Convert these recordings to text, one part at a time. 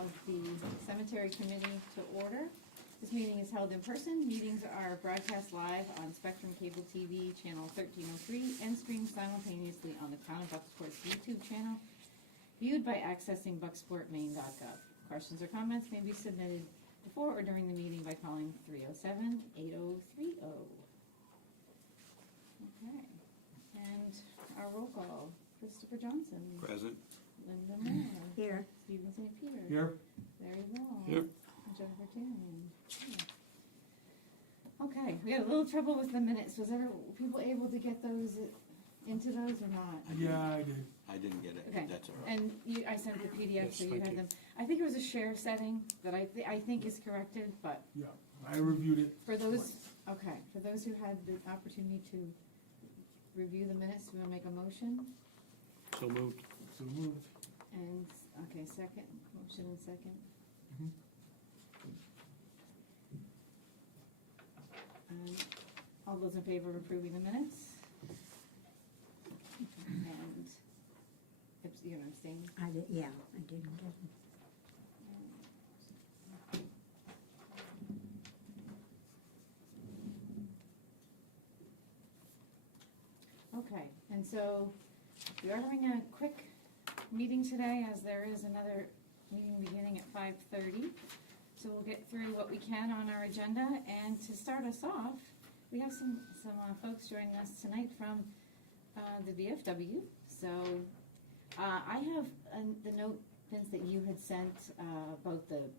call the cemetery committee to order. This meeting is held in person. Meetings are broadcast live on Spectrum Cable TV, channel 1303, and streamed simultaneously on the Town of Bucksport's YouTube channel, viewed by accessing bucksportmaine.gov. Questions or comments may be submitted before or during the meeting by calling 307-8030. Okay, and our roll call, Christopher Johnson. Present. Linda Moore. Here. Stephen St. Peter. Here. Larry Wall. Here. Jennifer Tiernan. Here. Okay, we had a little trouble with the minutes. Was people able to get those into those or not? Yeah, I did. I didn't get it. Okay. That's all right. And I sent the PDF, Yes, so you thank had you. them. I think it was a share setting that I think is corrected, but Yeah, I reviewed it. for those, okay, for those who had the opportunity to review the minutes, we will make a motion. So moved. So moved. And, okay, second, motion and second. Mhm. All those in favor of approving the minutes? And, you're gonna abstain? I did, yeah, I didn't get it. Okay, and so we are having a quick meeting today, as there is another meeting beginning at 5:30. So we'll get through what we can on our agenda, and to start us off, we have some folks joining us tonight from the VFW. So I have the note, Vince, that you had sent about the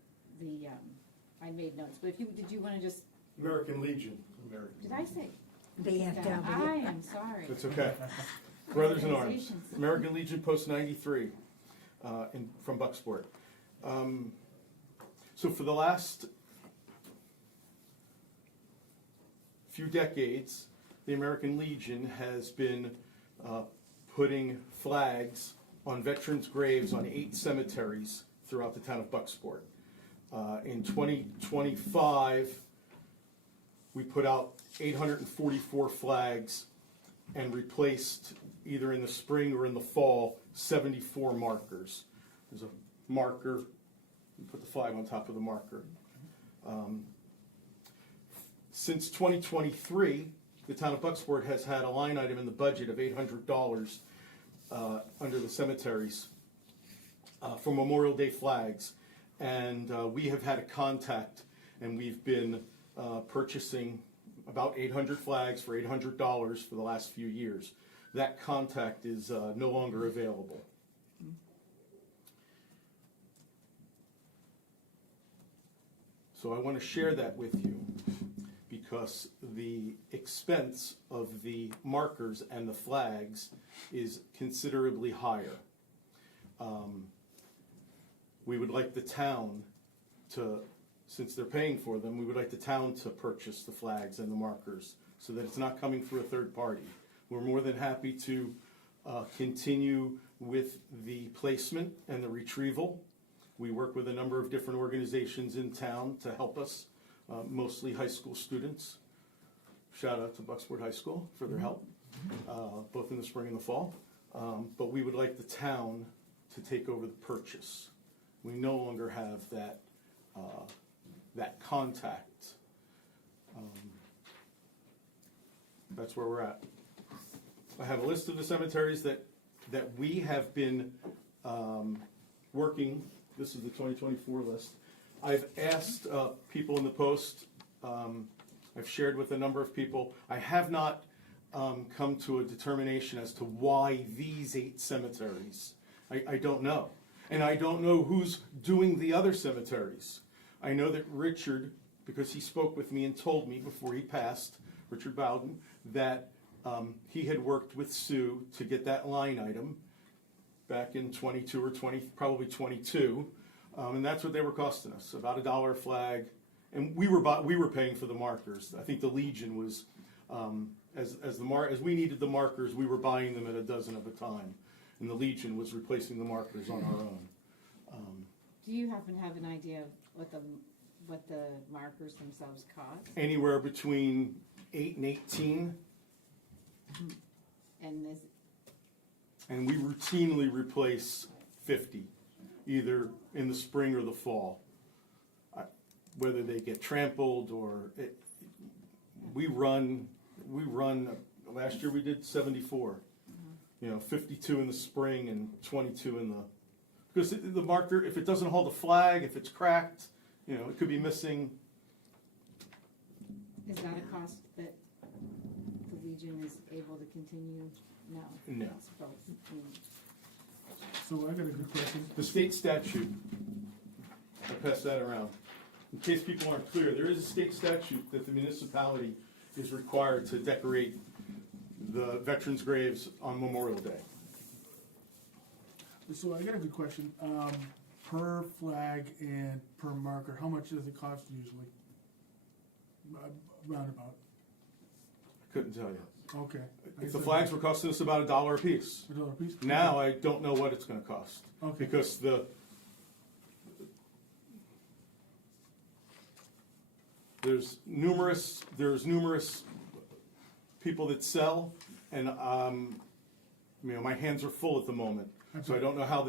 I made notes, but did you want to just, American Legion. did I say? VFW. I am sorry. That's okay. Brothers in Arms. Organizations. American Legion Post 93 from Bucksport. So for the last few decades, the American Legion has been putting flags on veterans' graves on 8 cemeteries throughout the town of Bucksport. In 2025, we put out 844 flags and replaced, either in the spring or in the fall, 74 markers. There's a marker, you put the flag on top of the marker. Since 2023, the town of Bucksport has had a line item in the budget of $800 under the cemeteries for Memorial Day flags. And we have had a contact, and we've been purchasing about 800 flags for $800 for the last few years. That contact is no longer available. So I want to share that with you because the expense of the markers and the flags is considerably higher. We would like the town to, since they're paying for them, we would like the town to purchase the flags and the markers so that it's not coming through a third party. We're more than happy to continue with the placement and the retrieval. We work with a number of different organizations in town to help us, mostly high school students. Shout out to Bucksport High School for their help, both in the spring and the fall. But we would like the town to take over the purchase. We no longer have that contact. That's where we're at. I have a list of the cemeteries that we have been working. This is the 2024 list. I've asked people in the post. I've shared with a number of people. I have not come to a determination as to why these 8 cemeteries. I don't know. And I don't know who's doing the other cemeteries. I know that Richard, because he spoke with me and told me before he passed, Richard Bowden, that he had worked with Sue to get that line item back in 22 or 20, probably 22. And that's what they were costing us, about $1 a flag. And we were paying for the markers. I think the Legion was, as we needed the markers, we were buying them at a dozen at a time. And the Legion was replacing the markers on our own. Do you happen to have an idea of what the markers themselves cost? Anywhere between 8 and 18. And And we routinely replace 50. either in the spring or the fall. Whether they get trampled or, we run, last year we did 74. 52 in the spring and 22 in the, because the marker, if it doesn't hold a flag, if it's cracked, it could be missing. Is that a cost that the Legion is able to continue? No. No. It's both. So I got a good question. The state statute, I'll pass that around. In case people aren't clear, there is a state statute that the municipality is required to decorate the veterans' graves on Memorial Day. So I got a good question. Per flag and per marker, how much does it cost usually? Roundabout. I couldn't tell you. Okay. If the flags were costing us about $1 a piece. $1 a piece? Now, I don't know what it's gonna cost. Okay. Because there's numerous people that sell, and, my hands are full at the moment. So I don't know how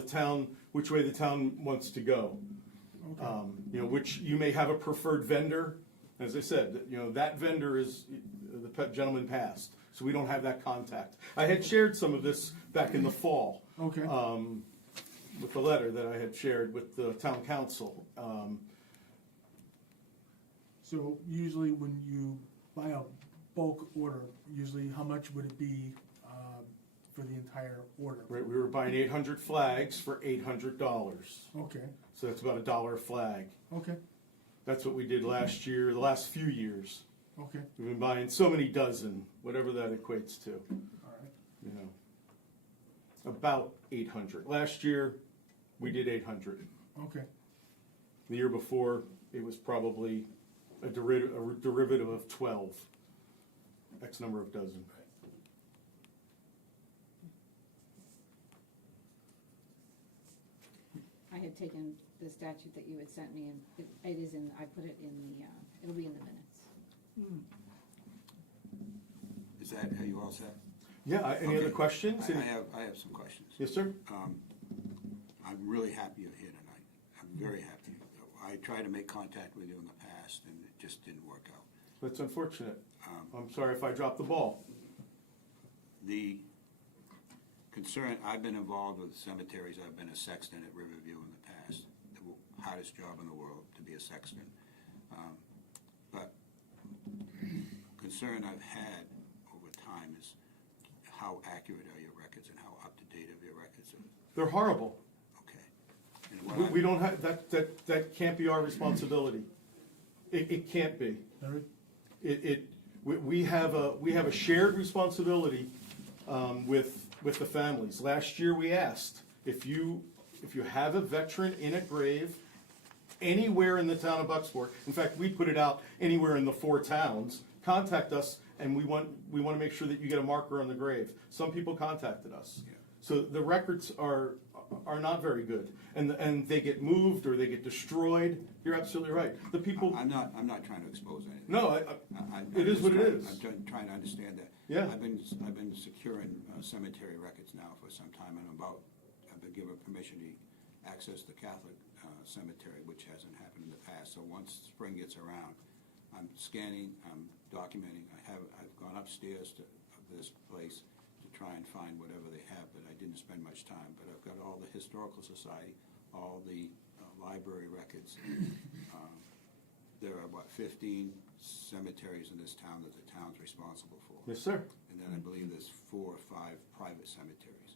which way the town wants to go. Okay. Which you may have a preferred vendor. As I said, that vendor is, the gentleman passed, so we don't have that contact. I had shared some of this back in the fall. Okay. With the letter that I had shared with the town council. So usually when you buy a bulk order, usually how much would it be for the entire order? Right, we were buying 800 flags for $800. Okay, So that's about $1 a flag. okay, That's what we did last year, the last few years. okay, We've been buying so many dozen, whatever that equates to, all right. About 800. Last year, we did 800. Okay, The year before, it was probably a derivative of 12. X number of dozen. I had taken the statute that you had sent me, and it is in, I put it in the, it'll be in the minutes. Is that, are you all set? Yeah, any other Okay. questions? I have some questions. Yes, sir? I'm really happy you're here tonight. I'm very happy. I tried to make contact with you in the past, and it just didn't work out. That's unfortunate. I'm sorry if I dropped the ball. The concern, I've been involved with cemeteries, I've been a sexton at Riverview in the past, the hardest job in the world to be a sexton. But concern I've had over time is how accurate are your records and how up-to-date are your records? They're horrible. Okay. And what We don't have, that can't be our responsibility. It can't be. Larry? We have a shared responsibility with the families. Last year, we asked, if you have a veteran in a grave anywhere in the town of Bucksport, in fact, we put it out anywhere in the 4 towns, contact us, and we want to make sure that you get a marker on the grave. Some people contacted us. Yeah. So the records are not very good, and they get moved or they get destroyed. You're absolutely right. The people. I'm not trying to expose anything. No, it is what it is. I'm trying to understand that. Yeah. I've been securing cemetery records now for some time, and I've been given permission to access the Catholic cemetery, which hasn't happened in the past. So once spring gets around, I'm scanning, I'm documenting. I've gone upstairs to this place to try and find whatever they have, but I didn't spend much time. But I've got all the historical society, all the library records. There are, 15 cemeteries in this town that the town's responsible for. Yes, sir. And then I believe there's 4 or 5 private cemeteries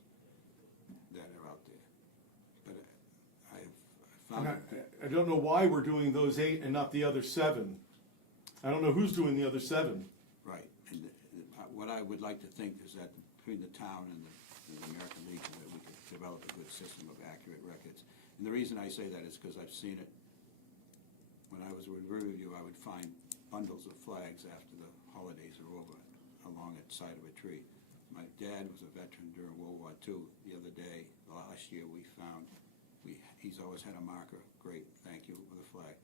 that are out there. But I found I don't know why we're doing those 8 and not the other 7. I don't know who's doing the other 7. right. And what I would like to think is that between the town and the American Legion, that we could develop a good system of accurate records. And the reason I say that is because I've seen it. When I was with Riverview, I would find bundles of flags after the holidays are over along the side of a tree. My dad was a veteran during World War II. The other day, last year, we found, he's always had a marker. Great, thank you for the flag.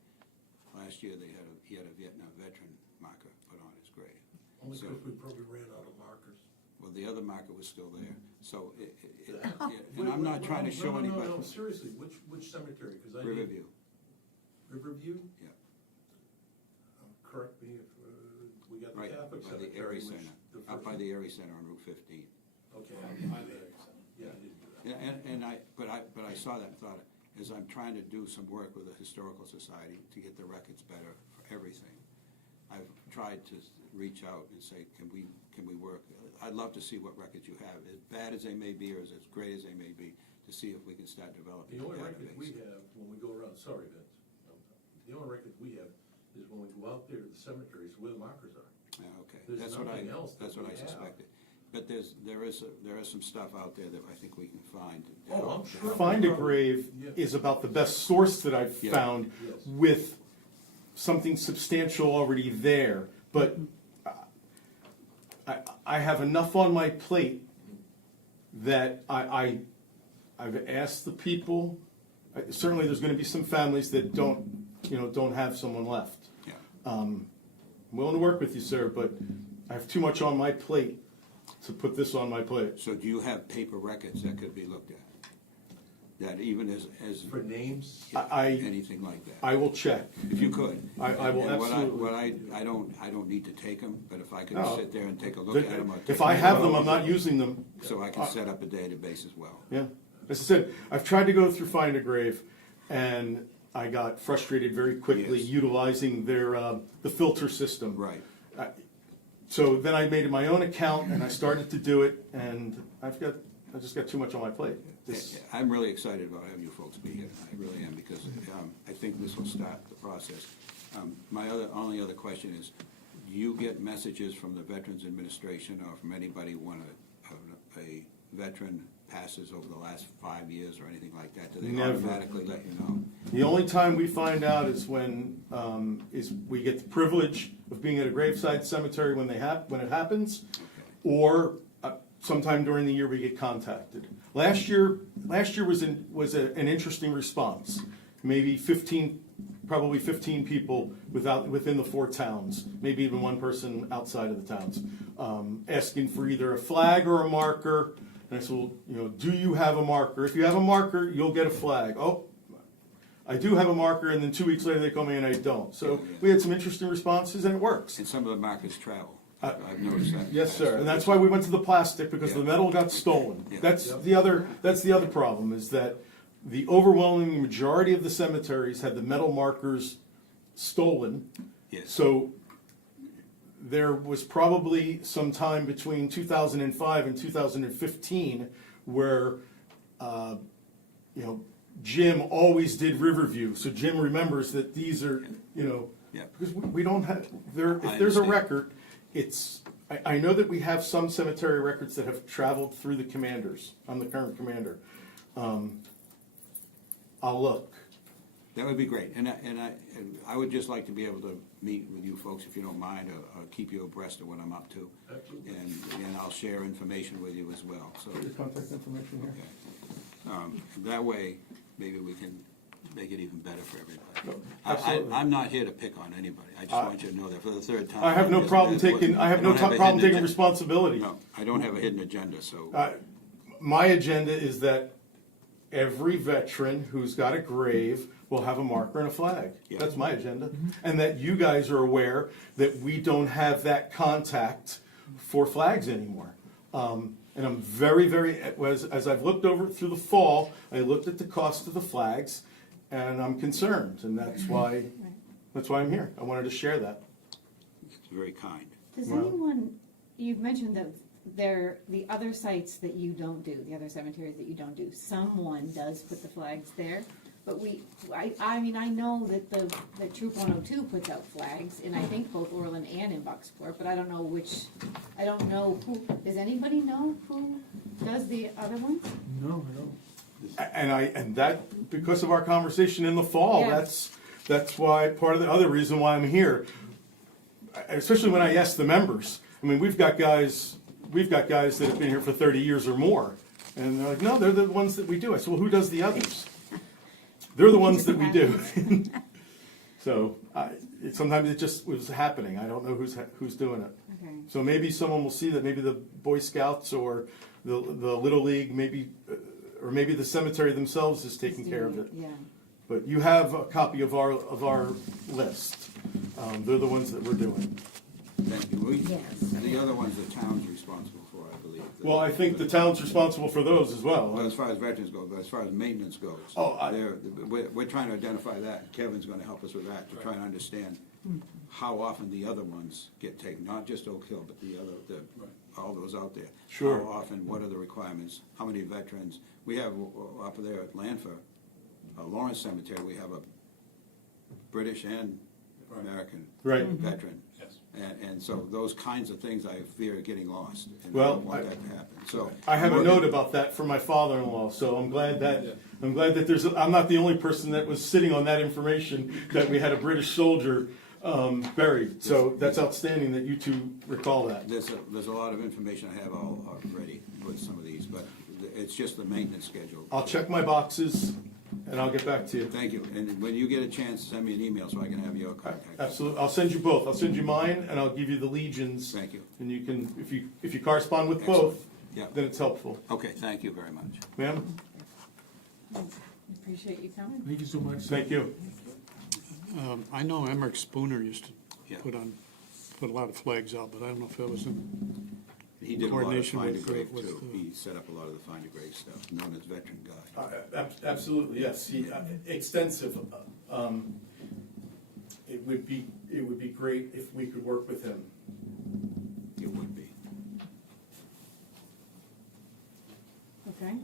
Last year, he had a Vietnam veteran marker put on his grave. Only So- because we probably ran out of markers. Well, the other marker was still there, so and I'm not trying to show anybody. No, seriously, which cemetery? 'Cause I did- Riverview, Riverview? Yeah. Correct me if, we got the right, Catholic by the cemetery, Erie which Center, the up first- by the Erie Center on Route 15. Okay, I did, yeah, I didn't do that. Yeah, but I saw that and thought, as I'm trying to do some work with the Historical Society to get the records better for everything, I've tried to reach out and say, can we work? I'd love to see what records you have, as bad as they may be or as great as they may be, to see if we can start developing The a only records we database. have when we go around, sorry Vince, the only records we have is when we go out there to the cemeteries where the markers are. Yeah, okay, There's that's what nothing else that that's what we I have. suspected. But there is some stuff out there that I think we can find. Oh, I'm sure. Find a Grave Yeah. is about the best source that I've Yeah. found Yes. with something substantial already there. But I have enough on my plate that I've asked the people, certainly there's gonna be some families that don't have someone left. Yeah. I'm willing to work with you, sir, but I have too much on my plate to put this on my plate. So do you have paper records that could be looked at? That even as For names, anything like that? I will check. If you could. I will And what absolutely. I don't need to take them, but if I could No. sit there and take a look at them. If I have them, I'm not using them. So I can set up a database as well. Yeah, as I said, I've tried to go through Find a Grave, and I got frustrated very quickly Yes. utilizing their, the filter system. Right. So then I made my own account, and I started to do it, and I just got too much on my plate. This- I'm really excited about having you folks be here. I really am, because I think this will start the process. My only other question is, do you get messages from the Veterans Administration or from anybody when a veteran passes over the last 5 years or anything like that? Do they Never. automatically let you know? The only time we find out is when, we get the privilege of being at a graveside cemetery when it happens, or sometime during the year we get contacted. Last year was an interesting response. Maybe probably 15 people within the 4 towns, maybe even one person outside of the towns, asking for either a flag or a marker. And I said, well, do you have a marker? If you have a marker, you'll get a flag. Oh, I do have a marker, and then 2 weeks later they call me and I don't. So we had some interesting responses, and it works. And some of the markers travel. I've noticed that. Yes, sir, and that's why we went to the plastic, because the Yeah. metal got stolen. Yeah. That's the other problem, is that the overwhelming majority of the cemeteries had the metal markers stolen. Yes. So there was probably some time between 2005 and 2015 where, Jim always did Riverview. So Jim remembers that these are, Yeah. because we don't have, if I there's a understand. record, I know that we have some cemetery records that have traveled through the commanders. I'm the current commander. I'll look. That would be great, and I would just like to be able to meet with you folks, if you don't mind, or keep you abreast of what I'm up to. absolutely. And I'll share information with you as well, so. Your contact information here. Okay. That way, maybe we can make it even better for everybody. Absolutely. I'm not here to pick on anybody, I just want you to know that for the third time. I have no problem taking, I have no don't have a problem hidden taking agenda. responsibility. No, I don't have a hidden agenda, so, My agenda is that every veteran who's got a grave will have a marker and a flag. Yeah. That's my agenda. And that you guys are aware that we don't have that contact for flags anymore. And I'm very, very, as I've looked over it through the fall, I looked at the cost of the flags, and I'm concerned, and that's why I'm here. I wanted to share that. it's very kind. Does Well- anyone, you've mentioned that the other sites that you don't do, the other cemeteries that you don't do, someone does put the flags there, but I mean, I know that the Troop 102 puts out flags, and I think both Orland and in Bucksport, but I don't know who, does anybody know who does the other ones? No, I don't. And that, because of our conversation in the fall, Yeah. that's why, part of the other reason why I'm here. Especially when I ask the members. I mean, we've got guys that have been here for 30 years or more. And they're like, no, they're the ones that we do. I said, well, who does the others? They're the ones that we do. So, sometimes it just was happening, I don't know who's doing it. Okay, So maybe someone will see that, maybe the Boy Scouts or the Little League, maybe, or maybe the cemetery themselves is taking care of it. yeah, But you have a copy of our list. They're the ones that we're doing. Thank you. Yes. And the other ones the town's responsible for, I believe. Well, I think the town's responsible for those as Well, well. as far as veterans go, but as far as maintenance goes, Oh, we're trying to identify that. Kevin's gonna help us with that, to try and understand how often the other ones get taken, not just Oak Hill, but the other, all those out there. Sure. How often, what are the requirements, how many veterans? We have, up there at Lanford, Lawrence Cemetery, we have a British and American Right. veteran. Yes. And so those kinds of things I fear are getting lost, and I Well, don't want that to happen, so. I have a More note than- about that from my father-in-law, so I'm glad that I'm not the only person that was sitting on that information, that we had a British soldier buried. So that's outstanding that you two recall that. There's a lot of information I have already with some of these, but it's just the maintenance schedule. I'll check my boxes and I'll get back to you. Thank you, and when you get a chance, send me an email so I can have your contact. Absolutely, I'll send you both. I'll send you mine and I'll give you the Legion's. Thank you. And you can, if you correspond with Excellent. both, Yeah. then it's helpful. Okay, thank you very much. Ma'am, appreciate you coming. Thank you so much. thank you. I know Emmerich Spooner used Yeah. to put a lot of flags out, but I don't know if it was in, He did a lot of Coordination find a with, grave with, too. He set up a lot of the find a grave stuff, known as Veteran Guy. Absolutely, yes, extensive. It would be great if we could work with him. It would be. Okay.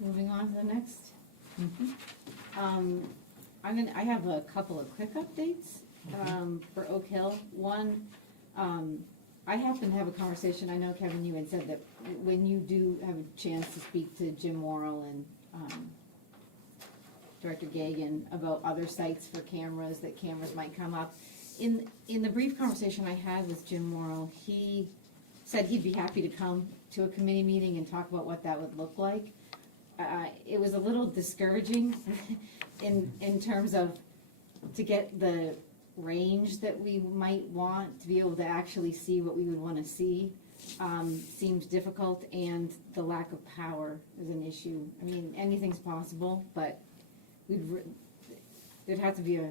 Moving on to the next. I have a couple of quick updates, for Oak Hill. One, I happened to have a conversation, I know Kevin, you had said that when you do have a chance to speak to Jim Worrell and, Director Gagan about other sites for cameras, that cameras might come up. In the brief conversation I had with Jim Worrell, he said he'd be happy to come to a committee meeting and talk about what that would look like. It was a little discouraging in terms of to get the range that we might want to be able to actually see what we would want to see. Seems difficult, and the lack of power is an issue. I mean, anything's possible, but there'd have to be a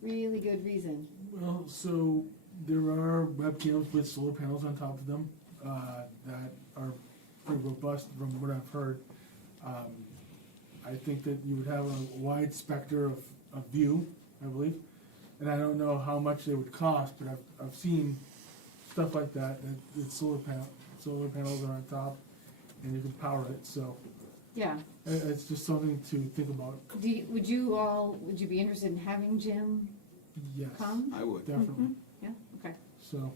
really good reason. Well, so there are webcams with solar panels on top of them that are pretty robust from what I've heard. I think that you would have a wide specter of view, I believe. And I don't know how much they would cost, but I've seen stuff like that solar panels are on top and you can power it, so Yeah. it's just something to think about. Would you be interested in having Jim Yes, come? I would. definitely. Yeah, okay. So,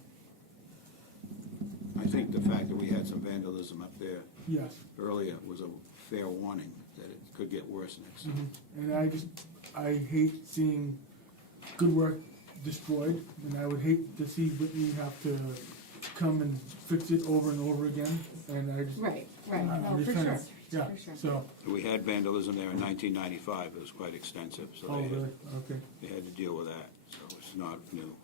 I think the fact that we had some vandalism up there yes. earlier was a fair warning that it could get worse next time. And I hate seeing good work destroyed, and I would hate to see Whitney have to come and fix it over and over again, and I just. Right, I'm no, just for trying to- sure, Yeah, for sure. so, We had vandalism there in 1995, it was quite extensive, so oh, really, okay. they had to deal with that, so it's not new.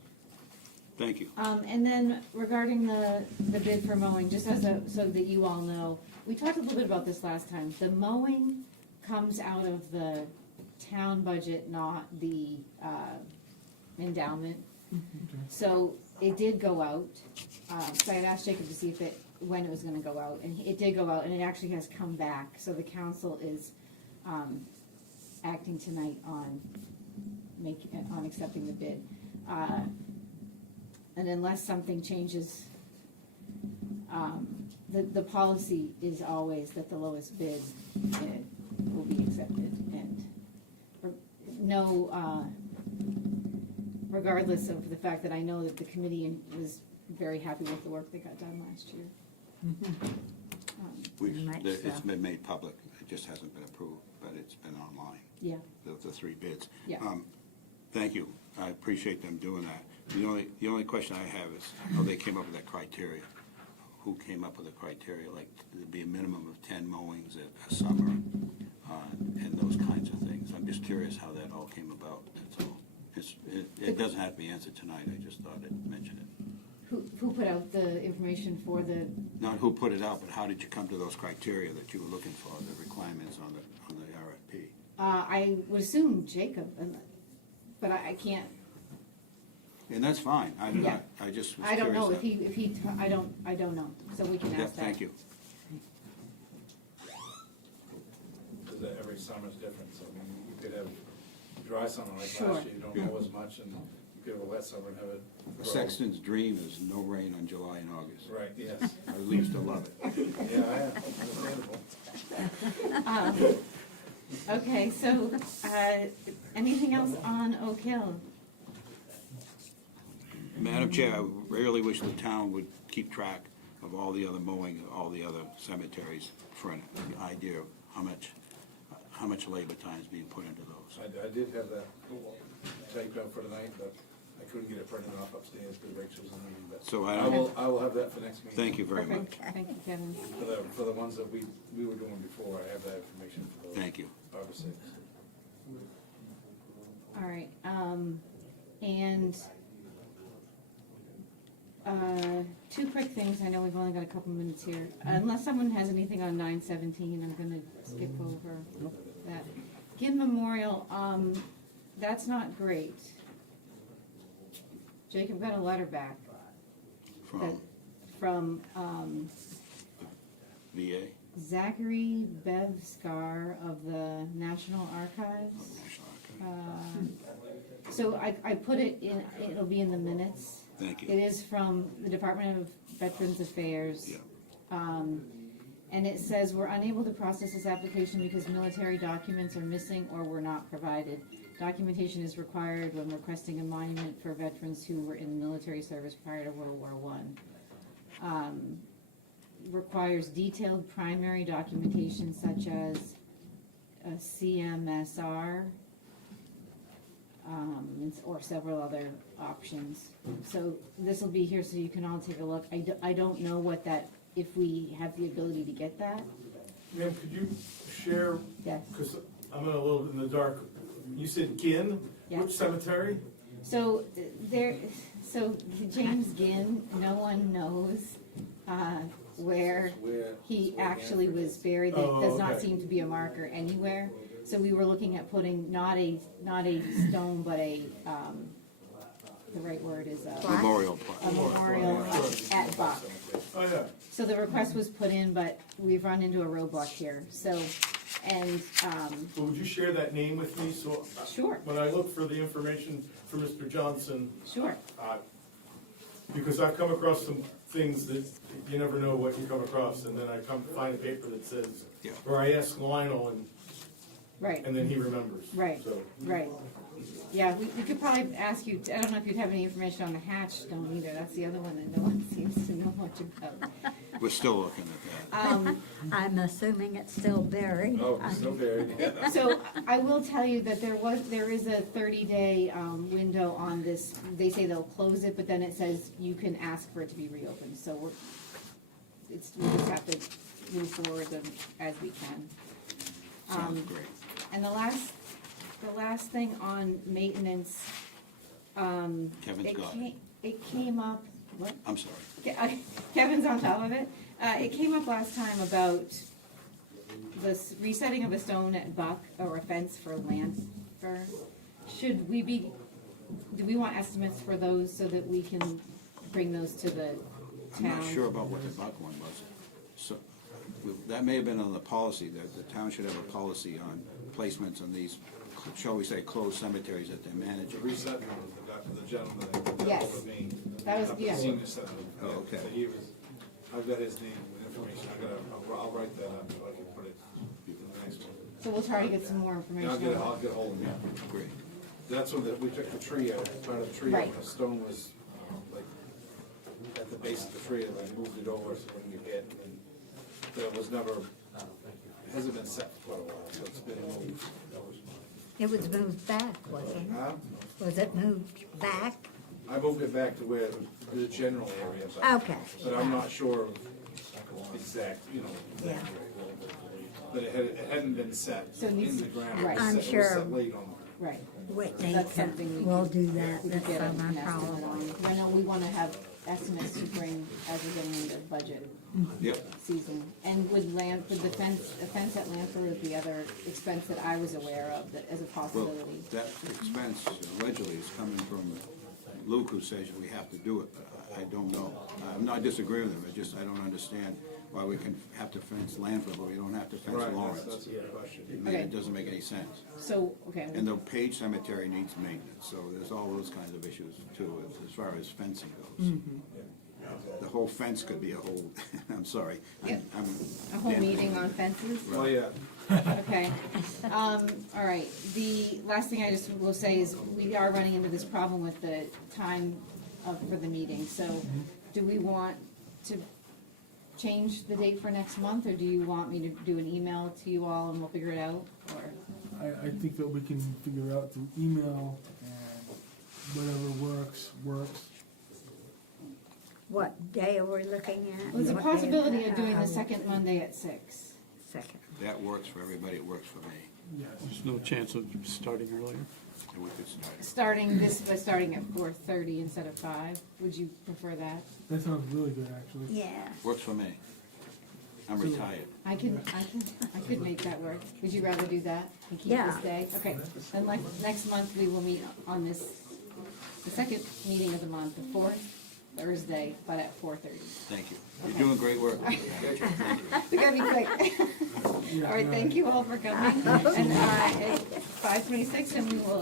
Thank you. And then regarding the bid for mowing, just so that you all know, we talked a little bit about this last time. The mowing comes out of the town budget, not the endowment. Okay. So it did go out. So I had asked Jacob to see when it was gonna go out, and it did go out, and it actually has come back. So the council is acting tonight on accepting the bid. And unless something changes, the policy is always that the lowest bid will be accepted, and no, regardless of the fact that I know that the committee was very happy with the work that got done last year. Much It's so. been made public, it just hasn't been approved, but it's been online, Yeah, the three bids. Yeah. Thank you, I appreciate them doing that. The only question I have is how they came up with that criteria. Who came up with the criteria, like, there'd be a minimum of 10 weekend mowings at summer, and those kinds of things. I'm just curious how that all came about, that's all. It doesn't have to be answered tonight, I just thought I'd mention it. Who put out the information for the, Not who put it out, but how did you come to those criteria that you were looking for, the requirements on the RFP? I would assume Jacob, but I can't, And that's fine, Yeah. I just was I don't curious. know if he, I don't know, so we can Yeah, ask that. thank you. Because every summer's different, so I mean, you could have dry summer like Sure. last year, you don't mow as much, and you could have a wet summer and have it The grow. Sexton's dream is no rain on July and August. Right, yes, I used to love it. yeah, understandable. Okay, so, anything else on Oak Hill? Madam Chair, I really wish the town would keep track of all the other mowing, all the other cemeteries for an idea of how much labor time is being put into those. I did have that typed up for tonight, but I couldn't get it printed off upstairs because Rachel was in the meeting, but So I will have that for next meeting. thank you very much. Perfect, thank you, Kevin. For the ones that we were doing before, I have that information for those. Thank you. August 6th. All right, and, two quick things, I know we've only got a couple minutes here. Unless someone has anything on 9/17, I'm gonna skip over that. Ginn Memorial, that's not great. Jacob got a letter back that, From from, VA, Zachary Bevskar of the National Archives. National Archive. So I put it in, it'll be in the minutes. Thank It you. is from the Department of Veterans Affairs. Yeah. And it says, we're unable to process this application because military documents are missing or were not provided. Documentation is required when requesting a monument for veterans who were in military service prior to World War I. Requires detailed primary documentation such as a CMSR, or several other options. So this will be here so you can all take a look. I don't know what that, if we have the ability to get that. Ma'am, could you share, Yes. because I'm in a little bit in the dark, you said Ginn? Yeah. Which cemetery? So so James Ginn, no one knows where he actually was buried. There Oh, does not okay. seem to be a marker anywhere. So we were looking at putting not a stone, but a, the right word is Memorial a plaque. memorial at Buck. Oh, yeah. So the request was put in, but we've run into a roadblock here, so, and, Well, would you share that name with me, so sure, when I look for the information for Mr. Johnson, sure, because I've come across some things that you never know what you come across, and then I come to find a paper that says, Yeah. or I ask Lionel, right, and then he remembers. Right. So, right. Yeah, we could probably ask you, I don't know if you'd have any information on the Hatch Stone either, that's the other one that no one seems to know much about. We're still looking at that. I'm assuming it's still buried. Oh, it's still buried. So I will tell you that there is a 30-day window on this. They say they'll close it, but then it says you can ask for it to be reopened. So we just have to move forward as we can. Sounds great. And the last thing on maintenance, Kevin's got it. it came up, what? I'm sorry. Kevin's on top of it. It came up last time about the resetting of a stone at Buck, or a fence for Lanford. Should we do we want estimates for those so that we can bring those to the I'm town? not sure about what the Buck one was. So, that may have been on the policy, that the town should have a policy on placements on these, shall we say, closed cemeteries that they're managing. Reset, the gentleman that Yes. over me. That was- Up at the yeah. senior center. Oh, okay. So he was, I've got his name and information, I'll write that up so I can put it in the next one. So we'll try to get some more And information. I'll get hold of him. Great. That's when we took the tree out, part of the tree out, Right. the stone was, like, at the base of the tree, and they moved it over so it wouldn't get hit, and that was never, hasn't been set for quite a while, so it's been moved. It was moved back, wasn't Huh? it? Was it moved back? I moved it back to where the general area, but, Okay. but I'm not sure of exact, Yeah. exact where it will, but but it hadn't been set So it in needs- the ground. right. It was I'm set- it was sure. set late on. Right. Whitney That's something we will could- do that, We could that's get not an my estimate problem. on. I know we wanna have estimates to bring as we're getting into budget Yep, season. And would the fence at Lanford is the other expense that I was aware of, that as a well, possibility. that expense allegedly is coming from Luke, who says we have to do it, but I don't know. I'm not disagreeing with him, I don't understand why we can have to fence Lanford, but we don't have to fence Right, Lawrence. that's a good question. I mean, Okay. it doesn't make any sense. So, okay, And the Page Cemetery needs maintenance, so there's all those kinds of issues too, as far as fencing goes. The whole fence could be a whole, I'm sorry. Yep. I'm- a whole meeting on fences? Oh, yeah. Okay, all right, the last thing I just will say is, we are running into this problem with the time for the meeting, so do we want to change the date for next month, or do you want me to do an email to you all and we'll figure it out, or? I think that we can figure out through email and whatever works. What day are we looking at? Well, there's a What day is possibility that? of doing the second Monday at 6. Second. That works for everybody, it works for me, Yes. There's no chance of starting earlier. and we could start. Starting at 4:30 instead of 5, would you prefer that? That sounds really good, actually. Yeah. Works for me. I'm So- retired. I could make that work. Would you rather do that and keep Yeah. this day? Okay, then next month we will meet on the second meeting of the month, the 4th Thursday, but at 4:30. Thank you. You're doing great work. We gotta be quick. All right, thank you all for coming. And it's 5:26 and we will